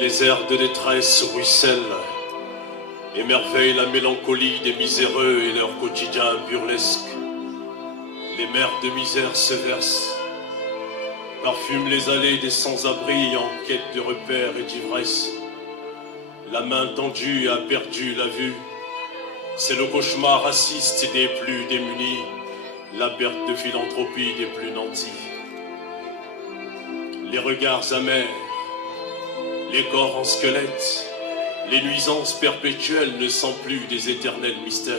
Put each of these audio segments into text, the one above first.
Les airs de détresse ruissellent, émerveillent la mélancolie des miséreux et leur quotidien burlesque. Les mers de misère se versent, parfument les allées des sans-abri en quête de repères et d'ivresse. La main tendue a perdu la vue, c'est le cauchemar raciste des plus démunis, la perte de philanthropie des plus nantis. Les regards amers, les corps en squelette, les nuisances perpétuelles ne sont plus des éternels mystères.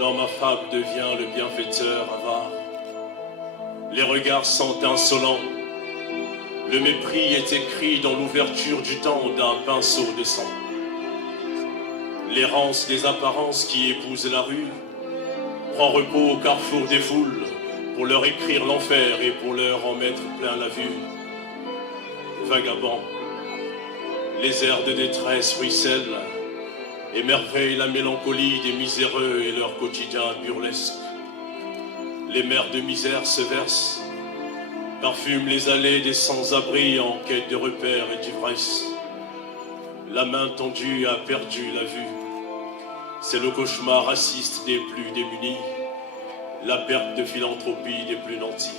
L'homme affable devient le bienfaiteur avare. Les regards sont insolents. Le mépris est écrit dans l'ouverture du temps d'un pinceau de sang. L'errance des apparences qui épousent la rue prend repos au carrefour des foules pour leur écrire l'enfer et pour leur en mettre plein la vue. Vagabonds, les airs de détresse ruissellent, émerveillent la mélancolie des miséreux et leur quotidien burlesque. Les mers de misère se versent, parfument les allées des sans-abri en quête de repères et d'ivresse. La main tendue a perdu la vue, c'est le cauchemar raciste des plus démunis, la perte de philanthropie des plus nantis.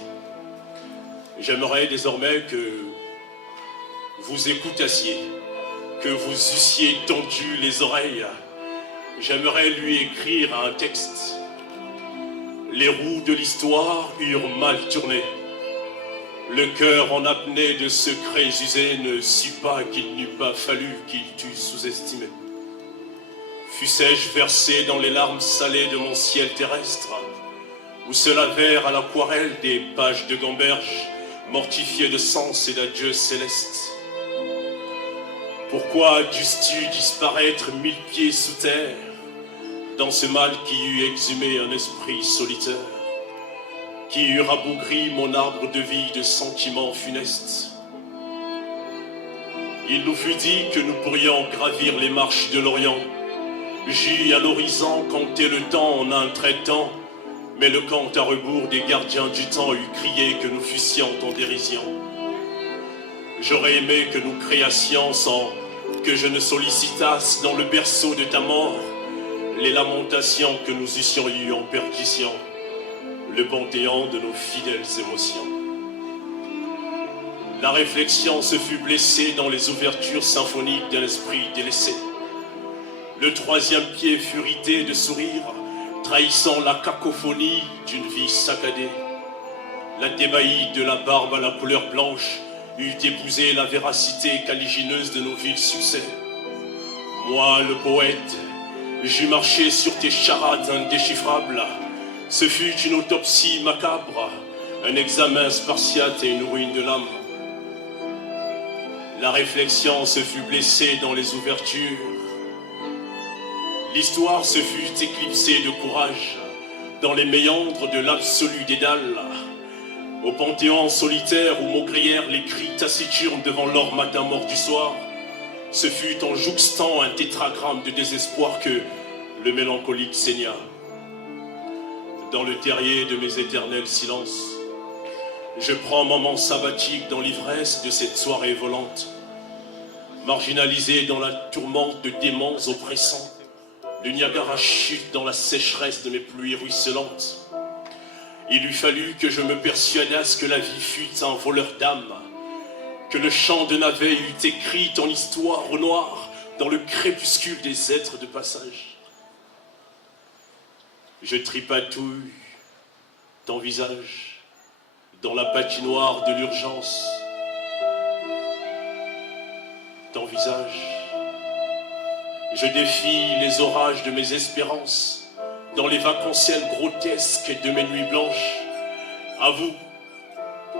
J'aimerais désormais que vous écoutassiez, que vous eussiez tendu les oreilles. J'aimerais lui écrire un texte. Les roues de l'histoire eurent mal tourné. Le cœur en apnée de secrets usés ne sut pas qu'il n'eût pas fallu qu'il t'eût sous-estimé. Fussé-je versé dans les larmes salées de mon ciel terrestre, où se lavèrent à l'aquarelle des pages de gamberge, mortifiées de sens et d'adieux célestes. Pourquoi dus-tu disparaître 1000 pieds sous terre, dans ce mal qui eût exhumé un esprit solitaire, qui eût rabougri mon arbre de vie de sentiments funestes? Il nous fut dit que nous pourrions gravir les marches de l'Orient. J'eus à l'horizon compté le temps en un trait de temps, mais le compte à rebours des gardiens du temps eût crié que nous fussions en dérision. J'aurais aimé que nous créassions sans que je ne sollicitasse dans le berceau de ta mort les lamentations que nous eussions eues en perdition, le panthéon de nos fidèles émotions. La réflexion se fut blessée dans les ouvertures symphoniques d'un esprit délaissé. Le troisième pied fut ridé de sourire, trahissant la cacophonie d'une vie saccadée. La thébaïde de la barbe à la couleur blanche eût épousé la véracité caligineuse de nos vils succès. Moi, le poète, j'eus marché sur tes charades indéchiffrables. Ce fut une autopsie macabre, un examen spartiate et une ruine de l'âme. La réflexion se fut blessée dans les ouvertures. L'histoire se fut éclipsée de courage dans les méandres de l'absolu dédale. Au panthéon solitaire où maugréèrent les cris taciturnes devant l'or matin mort du soir, ce fut en jouxtant un tétragramme de désespoir que le mélancolique saigna. Dans le terrier de mes éternels silences, je prends un moment sabbatique dans l'ivresse de cette soirée volante. Marginalisé dans la tourmente de démons oppressants, le Niagara chute dans la sécheresse de mes pluies ruisselantes. Il eût fallu que je me persuadasse que la vie fut un voleur d'âme, que le chant de navet eût écrit ton histoire au noir dans le crépuscule des êtres de passage. Je tripatouille ton visage dans la patinoire de l'urgence. Ton visage, je défie les orages de mes espérances dans les vacanciels grotesques de mes nuits blanches. À vous,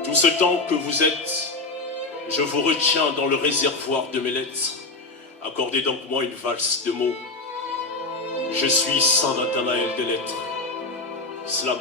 tout ce temps que vous êtes, je vous retiens dans le réservoir de mes lettres. Accordez donc moi une valse de mots. Je suis Saint Nathanaël des lettres. Slam.